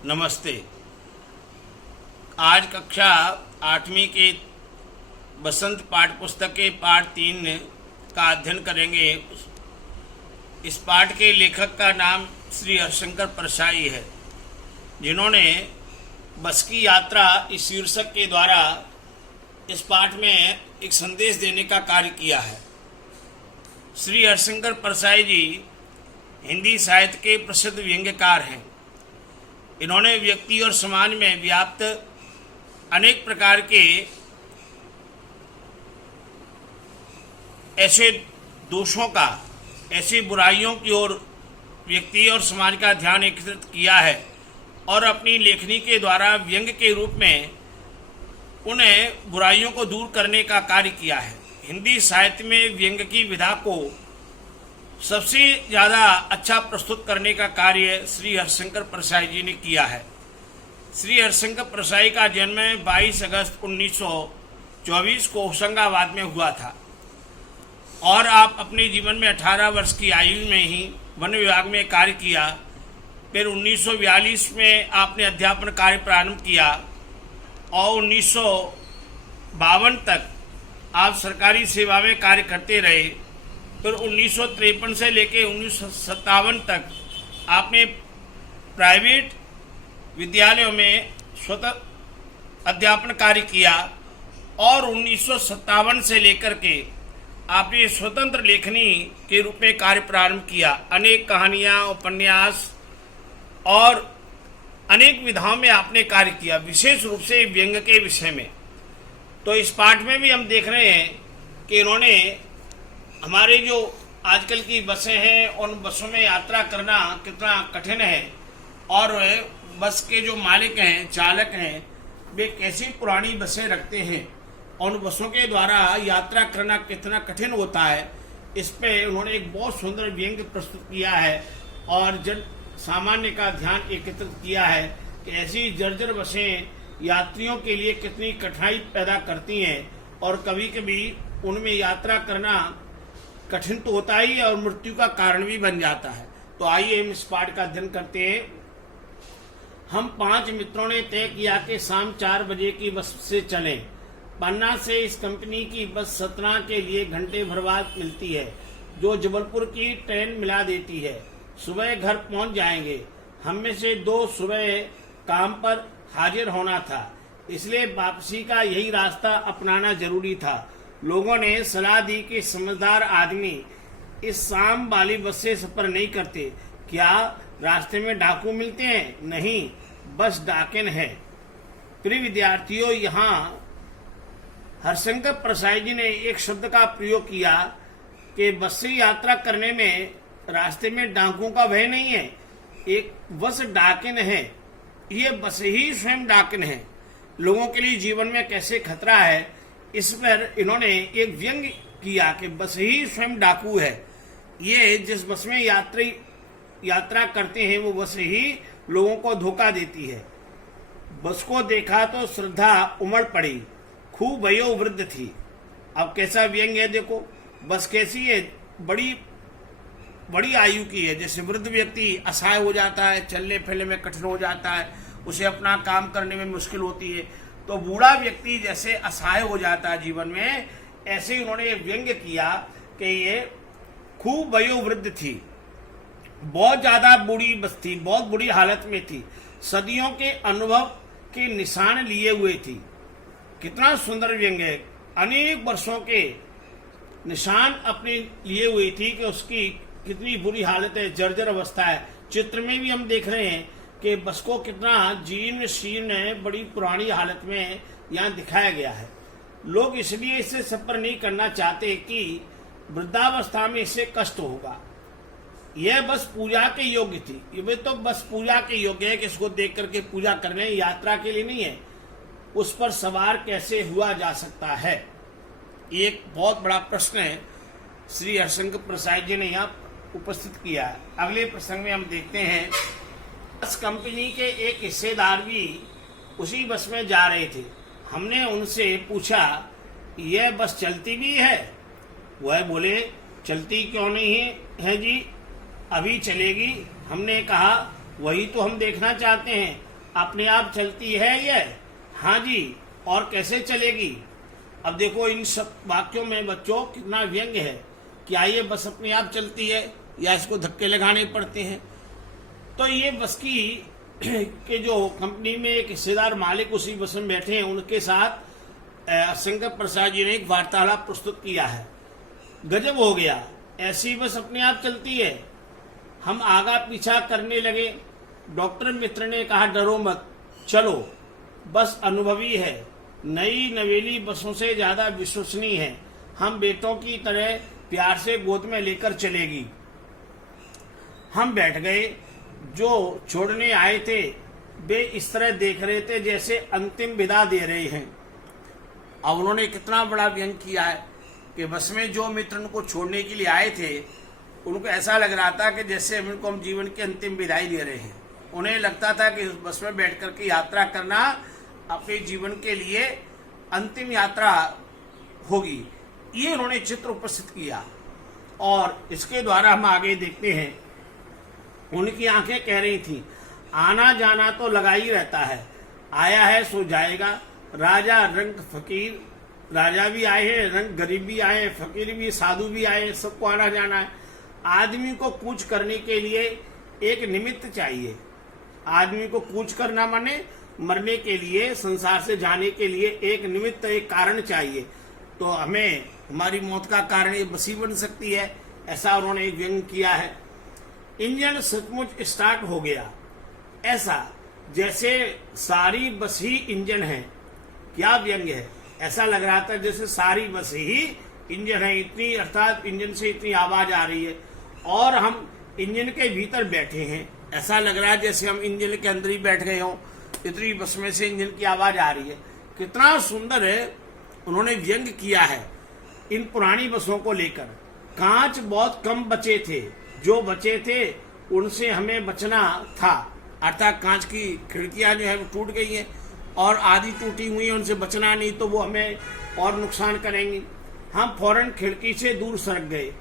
नमस्ते। आज कक्षा 8वीं के बसंत पाठ पुस्तक के पाठ 3 का अध्ययन करेंगे। इस पाठ के लेखक का नाम श्री हरिशंकर परसाई है, जिन्होंने बस की यात्रा इस शीर्षक के द्वारा इस पाठ में एक संदेश देने का कार्य किया है। श्री हरिशंकर परसाई जी हिंदी साहित्य के प्रसिद्ध व्यंग्यकार हैं। इन्होंने व्यक्ति और समाज में व्याप्त अनेक प्रकार के ऐसे दोषों का, ऐसी बुराइयों की ओर व्यक्ति और समाज का ध्यान एकत्रित किया है और अपनी लेखनी के द्वारा व्यंग्य के रूप में उन्हें बुराइयों को दूर करने का कार्य किया है। हिंदी साहित्य में व्यंग्य की विधा को सबसे ज़्यादा अच्छा प्रस्तुत करने का कार्य श्री हरिशंकर परसाई जी ने किया है। श्री हरिशंकर परसाई का जन्म 22 अगस्त 1924 को होशंगाबाद में हुआ था और आप अपने जीवन में 18 वर्ष की आयु में ही वन विभाग में कार्य किया। फिर 1942 में आपने अध्यापन कार्य प्रारंभ किया और 1952 तक आप सरकारी सेवा में कार्य करते रहे। फिर 1953 से लेकर 1957 तक आपने प्राइवेट विद्यालयों में स्वतः अध्यापन कार्य किया और 1957 से लेकर के आपने स्वतंत्र लेखनी के रूप में कार्य प्रारंभ किया। अनेक कहानियाँ, उपन्यास और अनेक विधाओं में आपने कार्य किया, विशेष रूप से व्यंग्य के विषय में। तो इस पाठ में भी हम देख रहे हैं कि इन्होंने हमारे जो आजकल की बसें हैं उन बसों में यात्रा करना कितना कठिन है और बस के जो मालिक हैं, चालक हैं, वे कैसी पुरानी बसें रखते हैं, उन बसों के द्वारा यात्रा करना कितना कठिन होता है, इस पे उन्होंने एक बहुत सुंदर व्यंग्य प्रस्तुत किया है और जन सामान्य का ध्यान एकत्रित किया है कि ऐसी जर्जर बसें यात्रियों के लिए कितनी कठिनाई पैदा करती हैं और कभी कभी उनमें यात्रा करना कठिन तो होता ही है और मृत्यु का कारण भी बन जाता है। तो आइए हम इस पाठ का अध्ययन करते हैं। हम 5 मित्रों ने तय किया कि शाम 4 बजे की बस से चलें। पन्ना से इस कंपनी की बस सतना के लिए घंटे भर बाद मिलती है, जो जबलपुर की ट्रेन मिला देती है। सुबह घर पहुंच जाएंगे। हम में से 2 सुबह काम पर हाजिर होना था, इसलिए वापसी का यही रास्ता अपनाना जरूरी था। लोगों ने सलाह दी कि समझदार आदमी इस शाम वाली बस से सफर नहीं करते। क्या रास्ते में डाकू मिलते हैं? नहीं, बस डाकिन है। प्रिय विद्यार्थियों, यहाँ हरिशंकर परसाई जी ने एक शब्द का प्रयोग किया कि बस से यात्रा करने में रास्ते में डाकुओं का भय नहीं है, एक बस डाकिन है। ये बस ही स्वयं डाकिन है। लोगों के लिए जीवन में कैसे खतरा है, इस पर इन्होंने एक व्यंग्य किया कि बस ही स्वयं डाकू है। ये जिस बस में यात्रा करते हैं वो बस ही लोगों को धोखा देती है। बस को देखा तो श्रद्धा उमड़ पड़ी, खूब वयोवृद्ध थी। अब कैसा व्यंग्य है, देखो बस कैसी है, बड़ी आयु की है। जैसे वृद्ध व्यक्ति असहाय हो जाता है, चलने फिरने में कठिन हो जाता है, उसे अपना काम करने में मुश्किल होती है, तो बूढ़ा व्यक्ति जैसे असहाय हो जाता है जीवन में, ऐसे ही उन्होंने व्यंग्य किया कि ये खूब वयोवृद्ध थी, बहुत ज्यादा बूढ़ी बस थी, बहुत बुरी हालत में थी, सदियों के अनुभव के निशान लिए हुए थी। कितना सुंदर व्यंग्य है। अनेक वर्षों के निशान अपने लिए हुई थी कि उसकी कितनी बुरी हालत है, जर्जर अवस्था है। चित्र में भी हम देख रहे हैं कि बस को कितना जीर्ण शीर्ण है, बड़ी पुरानी हालत में यहाँ दिखाया गया है। लोग इसलिए इससे सफर नहीं करना चाहते कि वृद्धावस्था में इससे कष्ट होगा। यह बस पूजा के योग्य थी। ये तो बस पूजा के योग्य है कि इसको देख करके पूजा करने, यात्रा के लिए नहीं है। उस पर सवार कैसे हुआ जा सकता है, एक बहुत बड़ा प्रश्न है श्री हरिशंकर परसाई जी ने यहाँ उपस्थित किया है। अगले प्रसंग में हम देखते हैं, बस कंपनी के एक हिस्सेदार भी उसी बस में जा रहे थे। हमने उनसे पूछा, यह बस चलती भी है? वह बोले, चलती क्यों नहीं है जी, अभी चलेगी। हमने कहा, वही तो हम देखना चाहते हैं। अपने आप चलती है ये? हाँ जी। और कैसे चलेगी? अब देखो इन सब वाक्यों में बच्चों कितना व्यंग्य है। क्या ये बस अपने आप चलती है या इसको धक्के लगाने पड़ते हैं? तो ये बस की के जो कंपनी में एक हिस्सेदार मालिक उसी बस में बैठे हैं, उनके साथ शंकर प्रसाद जी ने एक वार्तालाप प्रस्तुत किया है। गजब हो गया, ऐसी बस अपने आप चलती है। हम आगा पीछा करने लगे। डॉक्टर मित्र ने कहा, डरो मत, चलो, बस अनुभवी है, नई नवेली बसों से ज्यादा विश्वसनीय है, हम बेटों की तरह प्यार से गोद में लेकर चलेगी। हम बैठ गए। जो छोड़ने आए थे वे इस तरह देख रहे थे जैसे अंतिम विदा दे रहे हैं। अब उन्होंने कितना बड़ा व्यंग किया है कि बस में जो मित्र उनको छोड़ने के लिए आए थे, उनको ऐसा लग रहा था कि जैसे हम जीवन की अंतिम विदाई ले रहे हैं। उन्हें लगता था कि उस बस में बैठ कर के यात्रा करना अपने जीवन के लिए अंतिम यात्रा होगी। ये उन्होंने चित्र उपस्थित किया और इसके द्वारा हम आगे देखते हैं। उनकी आंखें कह रही थी, आना जाना तो लगा ही रहता है, आया है सो जाएगा। राजा रंग फकीर, राजा भी आए हैं, रंग गरीब भी आए हैं, फकीर भी, साधु भी आए हैं, सबको आना जाना है। आदमी को कूच करने के लिए एक निमित्त चाहिए। आदमी को कूच करना माने मरने के लिए, संसार से जाने के लिए एक निमित्त, एक कारण चाहिए। तो हमें हमारी मौत का कारण ये बसी बन सकती है, ऐसा उन्होंने एक व्यंग किया है। इंजन सचमुच स्टार्ट हो गया, ऐसा जैसे सारी बस ही इंजन है। क्या व्यंग है? ऐसा लग रहा था जैसे सारी बस ही इंजन है, इतनी, अर्थात इंजन से इतनी आवाज आ रही है और हम इंजन के भीतर बैठे हैं। ऐसा लग रहा है जैसे हम इंजन के अंदर ही बैठ गए हों, इतनी बस में से इंजन की आवाज आ रही है। कितना सुंदर है उन्होंने व्यंग किया है इन पुरानी बसों को लेकर। कांच बहुत कम बचे थे, जो बचे थे उनसे हमें बचना था, अर्थात कांच की खिड़कियां जो है वो टूट गई हैं और आधी टूटी हुई है, उनसे बचना नहीं तो वो हमें और नुकसान करेंगी। हम फौरन खिड़की से दूर सरक गए।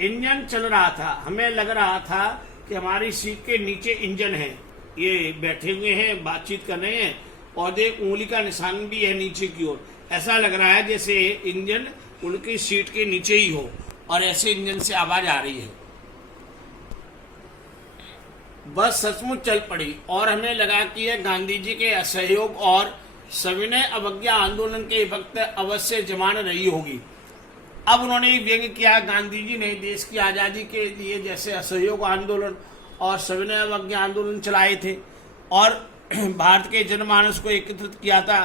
इंजन चल रहा था, हमें लग रहा था कि हमारी सीट के नीचे इंजन है, ये बैठे हुए हैं, बातचीत कर रहे हैं और एक उंगली का निशान भी है नीचे की ओर। ऐसा लग रहा है जैसे इंजन उनकी सीट के नीचे ही हो और ऐसे इंजन से आवाज आ रही है। बस सचमुच चल पड़ी और हमें लगा कि यह गांधी जी के असहयोग और सविनय अवज्ञा आंदोलन के वक्त अवश्य जमान रही होगी। अब उन्होंने व्यंग किया, गांधी जी ने देश की आज़ादी के लिए जैसे असहयोग आंदोलन और सविनय अवज्ञा आंदोलन चलाए थे और भारत के जनमानस को एकत्रित किया था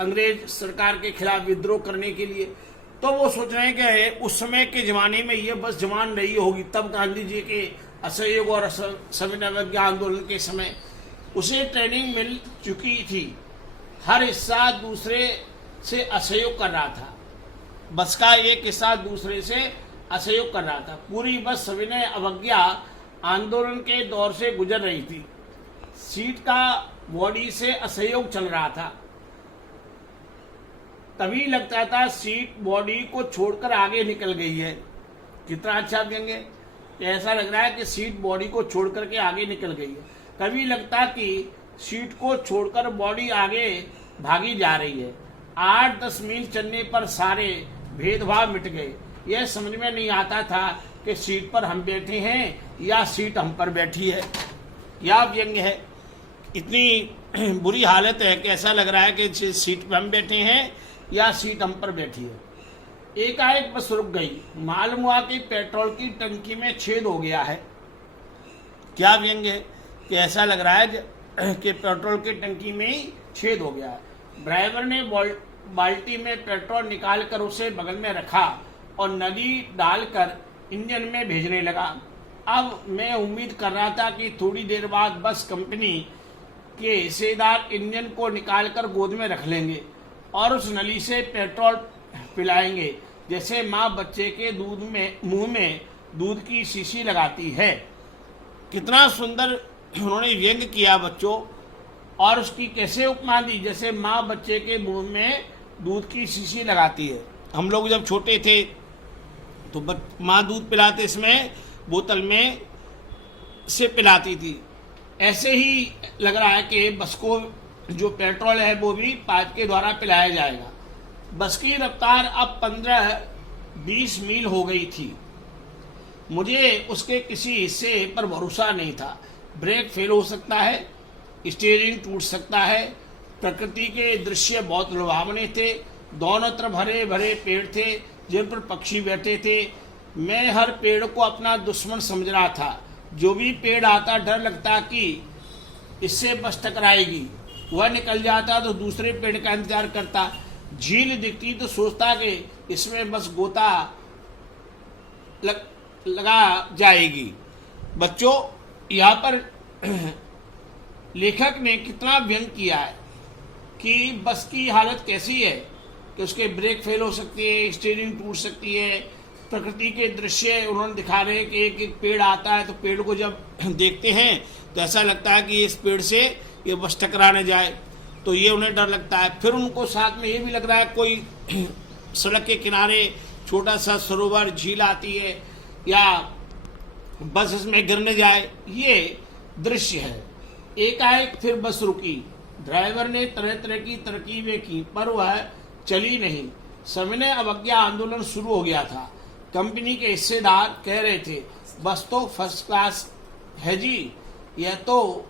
अंग्रेज सरकार के खिलाफ विद्रोह करने के लिए। तो वो सोच रहे हैं कि उस समय के जमाने में ये बस जमान रही होगी, तब गांधी जी के असहयोग और सविनय अवज्ञा आंदोलन के समय उसे ट्रेनिंग मिल चुकी थी। हर हिस्सा दूसरे से असहयोग कर रहा था, बस का एक हिस्सा दूसरे से असहयोग कर रहा था। पूरी बस सविनय अवज्ञा आंदोलन के दौर से गुजर रही थी। सीट का बॉडी से असहयोग चल रहा था। तभी लगता था सीट बॉडी को छोड़कर आगे निकल गई है। कितना अच्छा व्यंग्य, ऐसा लग रहा है कि सीट बॉडी को छोड़ करके आगे निकल गई है। कभी लगता कि सीट को छोड़कर बॉडी आगे भागी जा रही है। 8-10 मील चलने पर सारे भेदभाव मिट गए। यह समझ में नहीं आता था कि सीट पर हम बैठे हैं या सीट हम पर बैठी है। यह व्यंग्य है। इतनी बुरी हालत है कि ऐसा लग रहा है कि सीट पर हम बैठे हैं या सीट हम पर बैठी है। एकाएक बस रुक गई। मालूम हुआ कि पेट्रोल की टंकी में छेद हो गया है। क्या व्यंग्य है कि ऐसा लग रहा है कि पेट्रोल की टंकी में ही छेद हो गया है। ड्राइवर ने बाल्टी में पेट्रोल निकालकर उसे बगल में रखा और नदी डालकर इंजन में भेजने लगा। अब मैं उम्मीद कर रहा था कि थोड़ी देर बाद बस कंपनी के हिस्सेदार इंजन को निकालकर गोद में रख लेंगे और उस नली से पेट्रोल पिलाएंगे, जैसे माँ बच्चे के मुंह में दूध की शीशी लगाती है। कितना सुंदर उन्होंने व्यंग किया बच्चों, और उसकी कैसे उपमा दी, जैसे माँ बच्चे के मुंह में दूध की शीशी लगाती है। हम लोग जब छोटे थे तो माँ दूध पिलाते इसमें बोतल में से पिलाती थी, ऐसे ही लग रहा है कि बस को जो पेट्रोल है वो भी पाइप के द्वारा पिलाया जाएगा। बस की रफ्तार अब 15-20 मील हो गई थी। मुझे उसके किसी हिस्से पर भरोसा नहीं था। ब्रेक फेल हो सकता है, स्टीयरिंग टूट सकता है। प्रकृति के दृश्य बहुत लुभावने थे। दोनों तरफ हरे भरे पेड़ थे जिन पर पक्षी बैठे थे। मैं हर पेड़ को अपना दुश्मन समझ रहा था। जो भी पेड़ आता डर लगता कि इससे बस टकराएगी। वह निकल जाता तो दूसरे पेड़ का इंतजार करता। झील दिखती तो सोचता कि इसमें बस गोता लगा जाएगी। बच्चों, यहाँ पर लेखक ने कितना व्यंग किया है कि बस की हालत कैसी है कि उसके ब्रेक फेल हो सकती है, स्टीयरिंग टूट सकती है। प्रकृति के दृश्य उन्होंने दिखा रहे हैं कि एक एक पेड़ आता है तो पेड़ को जब देखते हैं तो ऐसा लगता है कि इस पेड़ से ये बस टकरा न जाए, तो ये उन्हें डर लगता है। फिर उनको साथ में ये भी लग रहा है कोई सड़क के किनारे छोटा सा सरोवर, झील आती है या बस इसमें गिर न जाए, ये दृश्य है। एकाएक फिर बस रुकी। ड्राइवर ने तरह तरह की तरकीबें की पर वह चली नहीं। सविनय अवज्ञा आंदोलन शुरू हो गया था। कंपनी के हिस्सेदार कह रहे थे, बस तो फर्स्ट क्लास है जी, यह तो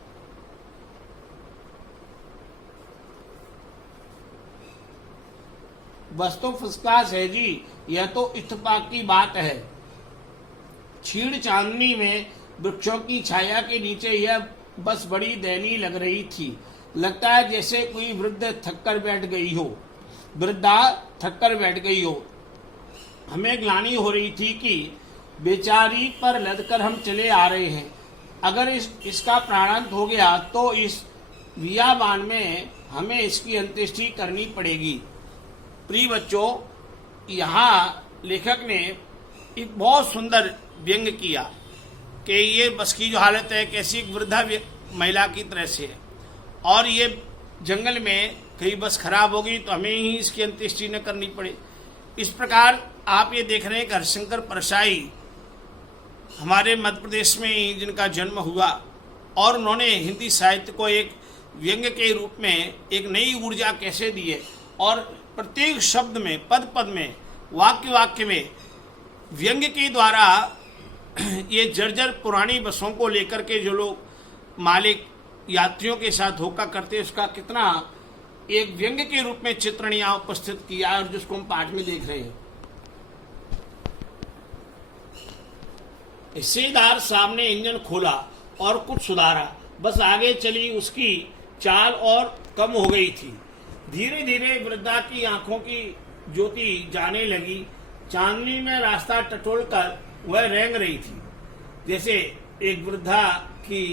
बस तो फर्स्ट क्लास है जी, यह तो इत्तेफाक की बात है। छीड़ चांदनी में वृक्षों की छाया के नीचे यह बस बड़ी दयनीय लग रही थी। लगता है जैसे कोई वृद्धा थककर बैठ गई हो। हमें ग्लानि हो रही थी कि बेचारी पर लदकर हम चले आ रहे हैं। अगर इसका प्राणांत हो गया तो इस बियाबान में हमें इसकी अंत्येष्टि करनी पड़ेगी। प्रिय बच्चों, यहाँ लेखक ने एक बहुत सुंदर व्यंग किया कि ये बस की जो हालत है कैसी एक वृद्धा महिला की तरह से है और ये जंगल में कहीं बस खराब होगी तो हमें ही इसकी अंत्येष्टि न करनी पड़े। इस प्रकार आप ये देख रहे हैं कि हरिशंकर परसाई हमारे मध्य प्रदेश में ही जिनका जन्म हुआ और उन्होंने हिंदी साहित्य को एक व्यंग के रूप में एक नई ऊर्जा कैसे दी है और प्रत्येक शब्द में, पद पद में, वाक्य वाक्य में व्यंग के द्वारा ये जर्जर पुरानी बसों को लेकर के जो लोग मालिक यात्रियों के साथ धोखा करते उसका कितना एक व्यंग के रूप में चित्रण यहाँ उपस्थित किया और जिसको हम पाठ में देख रहे हैं। हिस्सेदार साहब ने इंजन खोला और कुछ सुधारा। बस आगे चली। उसकी चाल और कम हो गई थी। धीरे धीरे वृद्धा की आंखों की ज्योति जाने लगी। चांदनी में रास्ता टटोलकर वह रेंग रही थी। जैसे एक वृद्धा की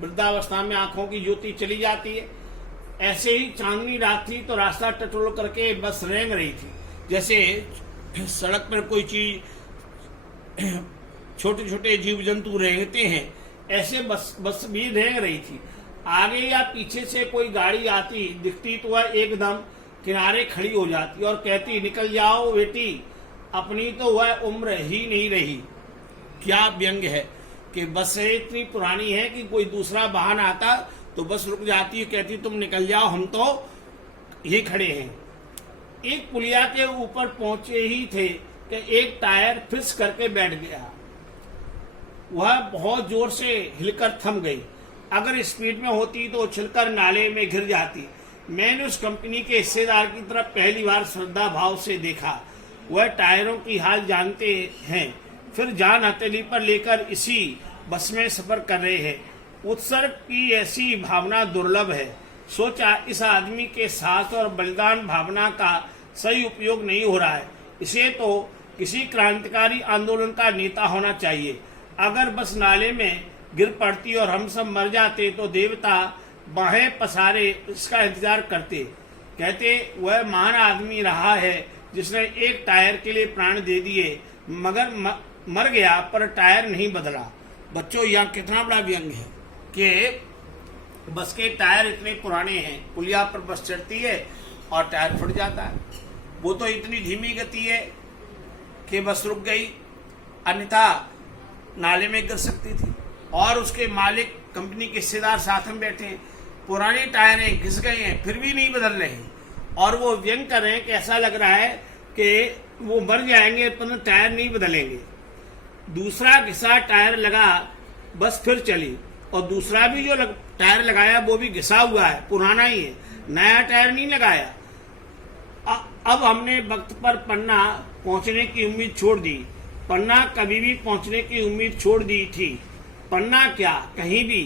वृद्धावस्था में आंखों की ज्योति चली जाती है, ऐसे ही चांदनी रात थी तो रास्ता टटोल करके बस रेंग रही थी। जैसे सड़क पर कोई चीज, छोटे छोटे जीव जंतु रेंगते हैं, ऐसे बस भी रेंग रही थी। आगे या पीछे से कोई गाड़ी आती दिखती तो वह एकदम किनारे खड़ी हो जाती और कहती, निकल जाओ बेटी, अपनी तो वह उम्र ही नहीं रही। क्या व्यंग है कि बसें इतनी पुरानी है कि कोई दूसरा वाहन आता तो बस रुक जाती है, कहती तुम निकल जाओ, हम तो ये खड़े हैं। एक पुलिया के ऊपर पहुंचे ही थे कि एक टायर फिस करके बैठ गया। वह बहुत जोर से हिलकर थम गई। अगर स्पीड में होती तो उछलकर नाले में गिर जाती। मैंने उस कंपनी के हिस्सेदार की तरफ पहली बार श्रद्धा भाव से देखा। वह टायरों की हाल जानते हैं, फिर जान हथेली पर लेकर इसी बस में सफर कर रहे हैं। उत्सर्ग की ऐसी भावना दुर्लभ है। सोचा, इस आदमी के साहस और बलिदान भावना का सही उपयोग नहीं हो रहा है। इसे तो किसी क्रांतिकारी आंदोलन का नेता होना चाहिए। अगर बस नाले में गिर पड़ती और हम सब मर जाते तो देवता बाहें पसारे इसका इंतजार करते। कहते वह महान आदमी रहा है जिसने एक टायर के लिए प्राण दे दिए, मगर मर गया पर टायर नहीं बदला। बच्चों, यहाँ कितना बड़ा व्यंग है कि बस के टायर इतने पुराने हैं, पुलिया पर बस चढ़ती है और टायर फट जाता है। वो तो इतनी धीमी गति है कि बस रुक गई, अन्यथा नाले में गिर सकती थी। और उसके मालिक कंपनी के हिस्सेदार साथ में बैठे हैं, पुराने टायर हैं, घिस गए हैं, फिर भी नहीं बदल रहे हैं, और वो व्यंग कर रहे हैं कि ऐसा लग रहा है कि वो मर जाएंगे पर टायर नहीं बदलेंगे। दूसरा घिसा टायर लगा, बस फिर चली, और दूसरा भी जो टायर लगाया वो भी घिसा हुआ है, पुराना ही है, नया टायर नहीं लगाया। अब हमने वक्त पर पन्ना पहुंचने की उम्मीद छोड़ दी। पन्ना कभी भी पहुंचने की उम्मीद छोड़ दी थी। पन्ना क्या, कहीं भी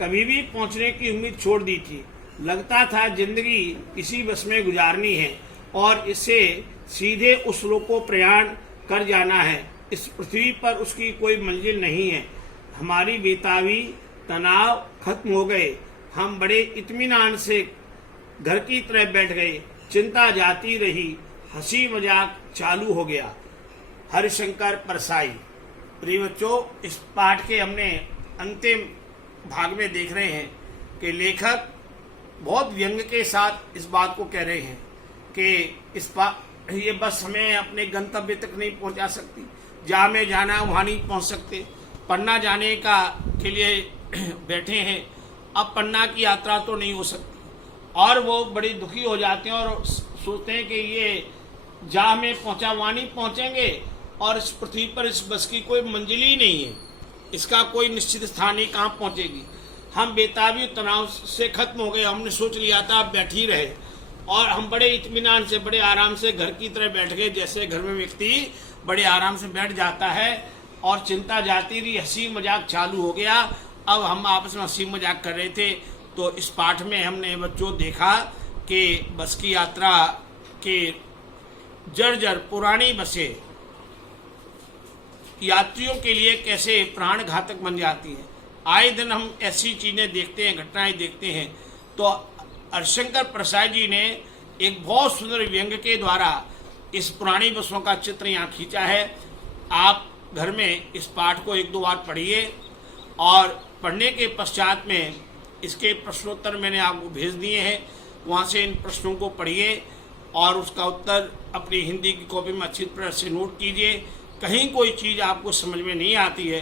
कभी भी पहुंचने की उम्मीद छोड़ दी थी। लगता था जिंदगी इसी बस में गुजारनी है और इससे सीधे उस लोक को प्रयाण कर जाना है। इस पृथ्वी पर उसकी कोई मंजिल नहीं है। हमारी बेताबी, तनाव खत्म हो गए। हम बड़े इत्मीनान से घर की तरह बैठ गए। चिंता जाती रही, हंसी मजाक चालू हो गया। हरिशंकर परसाई। प्रिय बच्चों, इस पाठ के हमने अंतिम भाग में देख रहे हैं कि लेखक बहुत व्यंग के साथ इस बात को कह रहे हैं कि ये बस हमें अपने गंतव्य तक नहीं पहुंचा सकती, जहाँ में जाना वहाँ नहीं पहुंच सकते। पन्ना जाने के लिए बैठे हैं, अब पन्ना की यात्रा तो नहीं हो सकती, और वो बड़े दुखी हो जाते हैं और सोचते हैं कि ये जहाँ में पहुँचा वहाँ नहीं पहुँचेंगे, और इस पृथ्वी पर इस बस की कोई मंजिल ही नहीं है, इसका कोई निश्चित स्थान ही कहाँ पहुँचेगी। हम बेताबी तनाव से खत्म हो गए। हमने सोच लिया था आप बैठ ही रहे, और हम बड़े इत्मीनान से, बड़े आराम से घर की तरह बैठ गए, जैसे घर में व्यक्ति बड़े आराम से बैठ जाता है, और चिंता जाती रही, हंसी मजाक चालू हो गया। अब हम आपस में हंसी मजाक कर रहे थे। तो इस पाठ में हमने बच्चों देखा कि बस की यात्रा के जर्जर पुरानी बसें यात्रियों के लिए कैसे प्राण घातक बन जाती हैं। आए दिन हम ऐसी चीज़ें देखते हैं, घटनाएं देखते हैं। तो हरिशंकर प्रसाद जी ने एक बहुत सुंदर व्यंग के द्वारा इस पुरानी बसों का चित्र यहाँ खींचा है। आप घर में इस पाठ को 1-2 बार पढ़िए, और पढ़ने के पश्चात में इसके प्रश्नोत्तर मैंने आपको भेज दिए हैं, वहाँ से इन प्रश्नों को पढ़िए और उसका उत्तर अपनी हिंदी की कॉपी में अच्छी तरह से नोट कीजिए। कहीं कोई चीज़ आपको समझ में नहीं आती है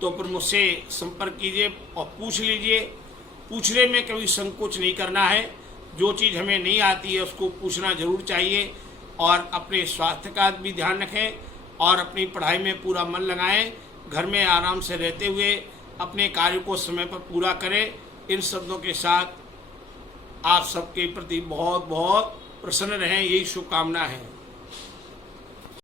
तो फिर मुझसे संपर्क कीजिए और पूछ लीजिए। पूछने में कभी संकोच नहीं करना है। जो चीज़ हमें नहीं आती है उसको पूछना जरूर चाहिए, और अपने स्वास्थ्य का भी ध्यान रखें और अपनी पढ़ाई में पूरा मन लगाएं। घर में आराम से रहते हुए अपने कार्य को समय पर पूरा करें। इन शब्दों के साथ आप सबके प्रति बहुत बहुत प्रसन्न रहें, यही शुभकामना है।